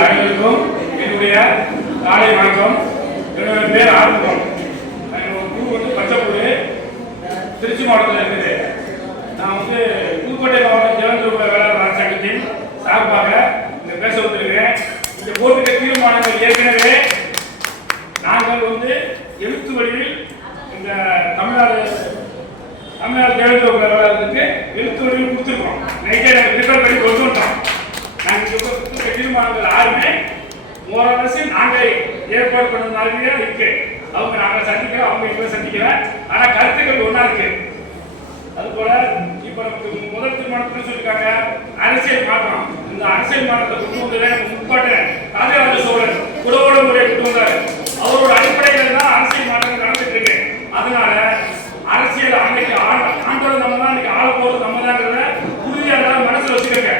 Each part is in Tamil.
அனைவருக்கும் என்னுடைய காலை வணக்கம். என்னுடைய பேர் ஆறுமுகம். ஊர் வந்து பச்சைப்பூர், திருச்சி மாவட்டத்தில் இருக்குது. நான் வந்து புதுக்கோட்டை மாவட்டம் தேவேந்திரகுல வேளாண் அரசாங்கத்தின் சார்பாக இந்த பேச வந்திருக்கிறேன். இந்த போட்டுக்க தீர்மானங்கள் ஏற்கனவே நாங்கள் வந்து எழுத்து வடிவில் இந்த தமிழ்நாடு தேவேந்திரகுல வேளாண்க்கு எழுத்து வடிவில் கொடுத்துருக்கோம். நைட்டே நாங்கள் ரிசர்வ் பண்ணி கொண்டு வந்தோம். நாங்கள் தீர்மானங்கள் யாருமே ஓரளவு நாங்கள் ஏற்பாடு பண்ணதுனாலே இருக்கு. அவங்க நாங்கள் சந்திக்கிறோம், அவங்க எங்களை சந்திக்கிறேன். ஆனால் கருத்துக்கள் ஒன்றா இருக்கு. அதுபோல இப்ப நமக்கு முதல் தீர்மானத்தில் சொல்லியிருக்காங்க அரசியல் மாற்றம். இந்த அரசியல் மாற்றத்தை கொண்டு வந்ததே முப்பாட்ட ராஜராஜ சோழன் குடவோட முறையை கொண்டு வந்தார். அவரோட அடிப்படையில் தான் அரசியல் மாற்றங்கள் நடந்துட்டு இருக்கு. அதனால அரசியல் அன்னைக்கு ஆண்டது நம்ம தான், இன்னைக்கு ஆள போறது நம்ம தாங்கிறத உறுதியாக மனசுல வச்சுக்கோங்க.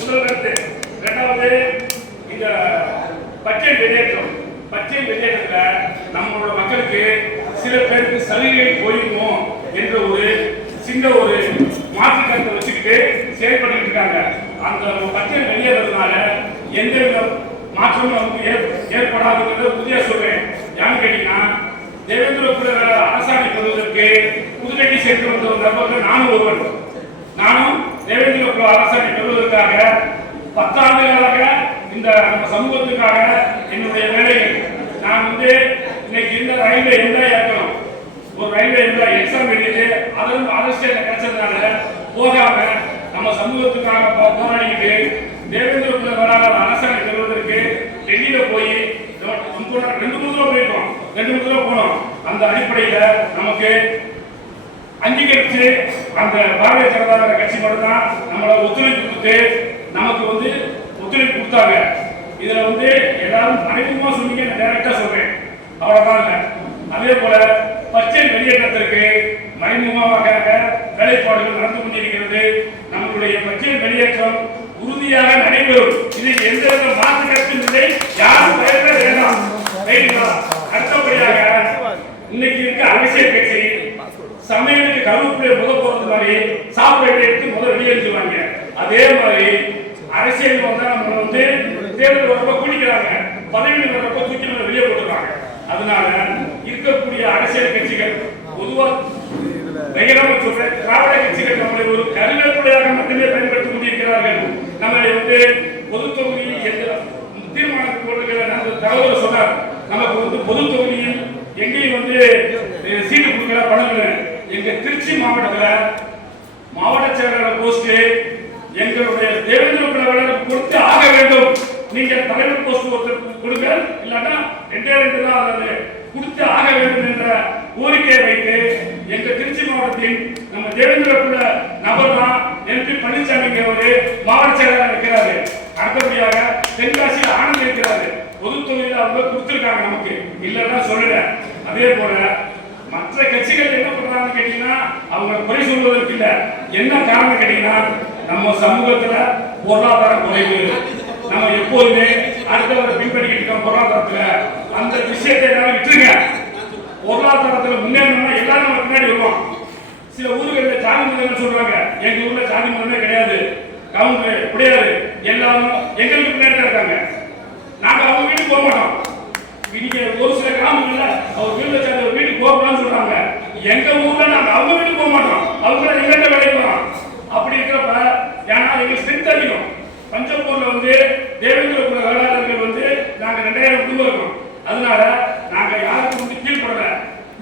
முதல் கருத்து. இரண்டாவது, இந்த பட்ஜெட் வெளியேற்றத்துல நம்மளோட மக்களுக்கு சில பேருக்கு சலுகை போயிருக்கும் என்ற ஒரு சின்ன ஒரு மாற்று கருத்தை வச்சுக்கிட்டு செயல்பட்டு இருக்காங்க. அந்த பட்ஜெட் வெளியேறதுனால எந்தவித மாற்றமும் நமக்கு ஏற்படாதுங்கிறத புதிய சொல்றேன். யான்னு கேட்டீங்கன்னா, தேவேந்திரகுல அரசாணை பெறுவதற்கு புதுடெல்லி சேர்த்து வந்த ஒரு நபர்கள் நானும் ஒருவன். நானும் தேவேந்திரகுல அரசாணை பெறுவதற்காக 10 ஆண்டுகளாக இந்த நம்ம சமூகத்துக்காக என்னுடைய வேலைகள். நான் வந்து இன்னைக்கு இந்த ரயில்வே எம்ப்ளாய் இருக்கணும். ஒரு ரயில்வே எம்ப்ளாய் எக்ஸாம் எழுதிட்டு அதுவும் அரசியல் கிடைச்சதுனால போகாம நம்ம சமூகத்துக்காக போராடிக்கிட்டு தேவேந்திரகுல வேளாண் அரசாணை பெறுவதற்கு டெல்லியில போய் 2-3 தடவை போயிருக்கோம். 2-3 தடவை போனோம். அந்த அடிப்படையில நமக்கு அங்கீகரிச்சு அந்த பாரதிய ஜனதா கட்சி மட்டும்தான் நம்மளை ஒத்துழைப்பு கொடுத்து நமக்கு வந்து ஒத்துழைப்பு கொடுத்தாங்க. இதுல வந்து எல்லாரும் அனைத்துமா சொன்னீங்க, நான் டைரக்டா சொல்றேன், அவ்வளவுதான் இல்லை. அதே போல பட்ஜெட் வெளியேற்றத்திற்கு மறைமுகமாக வேலைப்பாடுகள் நடந்து கொண்டிருக்கிறது. நம்மளுடைய பட்ஜெட் வெளியேற்றம் உறுதியாக நடைபெறும். இது எந்தவித மாற்று கருத்தும் இல்லை. யாரும் பயப்பட வேண்டாம். அடுத்தபடியாக இன்னைக்கு இருக்க அரசியல் கட்சி சமையலுக்கு கருவேப்பிலை போறது மாதிரி சாப்பிட எடுத்து வெளியேற்றுவாங்க. அதே மாதிரி அரசியல் வந்தா நம்ம வந்து தேர்தல் வரப்ப குடிக்கிறாங்க, பதவியில் வரப்ப தூக்கி வெளியே போட்டுறாங்க. அதனால இருக்கக்கூடிய அரசியல் கட்சிகள் பொதுவா சொல்ற திராவிட கட்சிகள் நம்மளை ஒரு கருவேப்பிலையாக மட்டுமே பயன்படுத்திக் கொண்டிருக்கிறார்கள். நம்மளை வந்து பொது தொகுதியில் தீர்மானம் போட்டுக்கிற தகவல் சொன்னார். நமக்கு வந்து பொது தொகுதியில் எங்கேயும் வந்து சீட்டு கொடுக்கிற பணம். எங்க திருச்சி மாவட்டத்தில் மாவட்ட செயலாளர் போஸ்ட் எங்களுடைய தேவேந்திரகுல வேளாண் கொடுத்து ஆக வேண்டும். நீங்க தலைவர் போஸ்ட் ஒருத்தர் கொடுங்க, இல்லைன்னா 2 தான் அதை கொடுத்து ஆக வேண்டும் என்ற கோரிக்கையை வைத்து எங்க திருச்சி மாவட்டத்தில் நம்ம தேவேந்திரகுல நபர் தான் எம்பி பழனிசாமி ஒரு மாவட்ட செயலாளர் இருக்கிறாரு. அடுத்தபடியாக தென்காசி ஆனந்த் இருக்கிறாரு. பொது தொகுதியில் அவங்க கொடுத்திருக்காங்க, நமக்கு இல்லைன்னா சொல்லல. அதே போல மற்ற கட்சிகள் என்ன பண்றாங்கன்னு கேட்டீங்கன்னா, அவங்க குறை சொல்வதற்கு இல்ல. என்ன காரணம் கேட்டீங்கன்னா, நம்ம சமூகத்துல பொருளாதார குறைவு. நம்ம எப்போதுமே அடுத்தவரை பின்பற்றிக்கிட்டு இருக்கோம் பொருளாதாரத்துல. அந்த விஷயத்தை விட்டுருங்க. பொருளாதாரத்துல முன்னேறணும்னா எல்லாரும் நம்ம பின்னாடி வருவோம். சில ஊர்களில் ஜாதி மதம் சொல்றாங்க. எங்க ஊர்ல ஜாதி மதமே கிடையாது, கவுண்டர் கிடையாது, எல்லாரும் எங்களுக்கு பின்னாடி இருக்காங்க. நாங்க அவங்க வீட்டுக்கு போக மாட்டோம். இன்னைக்கு ஒரு சில கிராமங்கள்ல அவர் வீட்டுல சேர்ந்த ஒரு வீட்டுக்கு போகலாம்னு சொல்றாங்க. எங்க ஊர்ல நாங்க அவங்க வீட்டுக்கு போக மாட்டோம், அவங்க எங்கிட்ட வேலைக்கு வரோம். அப்படி இருக்கிறப்ப ஏன்னா எங்களுக்கு ஸ்ட்ரென்த் அதிகம். பஞ்சப்பூர்ல வந்து தேவேந்திரகுல வேளாளர்கள் வந்து நாங்க 2000 குடும்பம் இருக்கோம். அதனால நாங்க யாருக்கும் வந்து கீழ்படல.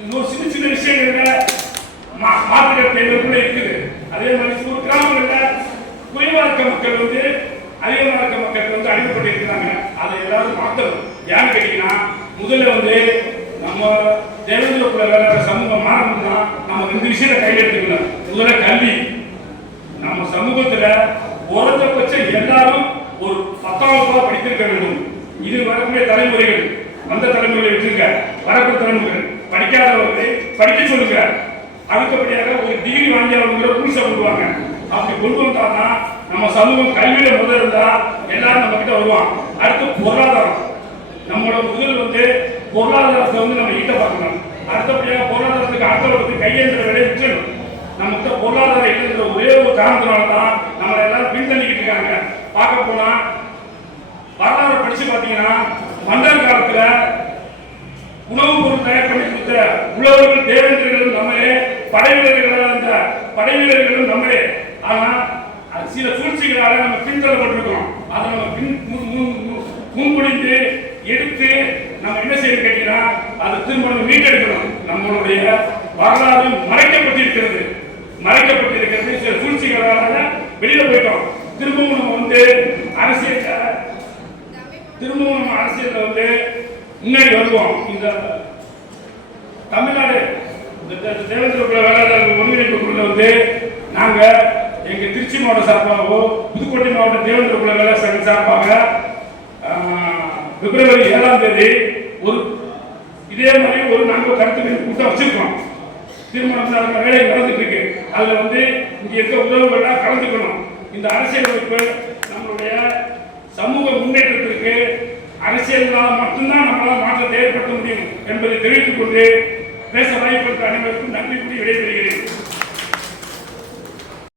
இன்னொரு சின்ன விஷயங்கள்ல மாற்றுக்கருத்து எங்களுக்குள்ள இருக்குது. அதே மாதிரி ஒரு கிராமங்கள்ல குறைவாக்க மக்கள் வந்து அதிகமாக இருக்க மக்களுக்கு வந்து அடிமைப்பட்டு இருக்கிறாங்க. அதை எல்லாரும் மாற்றணும். யான்னு கேட்டீங்கன்னா, முதல்ல வந்து நம்ம தேவேந்திரகுல வேளாண் சமூகம் மாறணும்னா நம்ம 2 விஷயத்தை கையில் எடுத்துக்கணும். முதல்ல கல்வி. நம்ம சமூகத்துல குறைந்தபட்சம் எல்லாரும் ஒரு 10ஆம் வகுப்பு படித்திருக்க வேண்டும். இது வரக்கூடிய தலைமுறைகள், வந்த தலைமுறைகளை விட்டுருங்க. வரக்கூடிய தலைமுறைகள் படிக்காதவர்களை படிக்க சொல்லுங்க. அடுத்தபடியாக ஒரு டிகிரி வாங்கியவங்க ரூல்ஸை கொண்டுவாங்க. அப்படி கொண்டு வந்தாங்கன்னா நம்ம சமூகம் கல்வியில முதல் இருந்தா எல்லாரும் நம்ம கிட்ட வருவான். அடுத்து பொருளாதாரம். நம்மளோட முதல் வந்து பொருளாதாரத்தை வந்து நம்ம ஈட்ட பார்க்கணும். அடுத்தபடியாக பொருளாதாரத்துக்கு அடுத்தவர்களுக்கு கையேந்திர வேலையை விட்டுணும். நமக்கு பொருளாதாரம் இல்லைங்கிற ஒரே ஒரு காரணத்தினால தான் நம்மளை எல்லாரும் பின்தள்ளிக்கிட்டு இருக்காங்க. பார்க்க போனா வரலாறு படிச்சு பார்த்தீங்கன்னா மன்னர் காலத்துல உணவுப் பொருள் தயார் பண்ணி கொடுத்த உழவர்கள் தேவேந்திரர்களும் நம்மளே, படைவீரர்களும் நம்மளே. ஆனா சில சூழ்ச்சிகளால நம்ம பின்தள்ளப்பட்டிருக்கோம். அதை நம்ம முன்குடிந்து எடுத்து நம்ம என்ன செய்யணும் கேட்டீங்கன்னா அதை திரும்ப மீட்டெடுக்கணும். நம்மளுடைய வரலாறு மறைக்கப்பட்டிருக்கிறது. சில சூழ்ச்சிகளால வெளியில போயிட்டோம். திரும்பவும் நம்ம அரசியல்ல முன்னாடி வருவோம். இந்த தமிழ்நாடு தேவேந்திர குல வேளாளர் ஒருங்கிணைப்பு குழுல நாங்க எங்க திருச்சி மாவட்ட சார்பாகவோ புதுக்கோட்டை மாவட்ட தேவேந்திர குல வேளாளர் சங்க சார்பாக பிப்ரவரி 7ஆம் தேதி இதே மாதிரி நாங்கள் கருத்து கூட்டம் வச்சிருக்கோம். திருமணம் வேலை நடந்துட்டு இருக்கு. அதுல இங்க இருக்க உறவுகள்லாம் கலந்துக்கணும். இந்த அரசியல் அமைப்பு நம்மளுடைய சமூக முன்னேற்றத்திற்கு அரசியலால் மட்டும்தான் நம்மளால் மாற்றத்தை ஏற்படுத்த முடியும் என்பதை தெரிவித்துக் கொண்டு பேச வாய்ப்பு அனைவருக்கும் நன்றி கூறி விடைபெறுகிறேன்.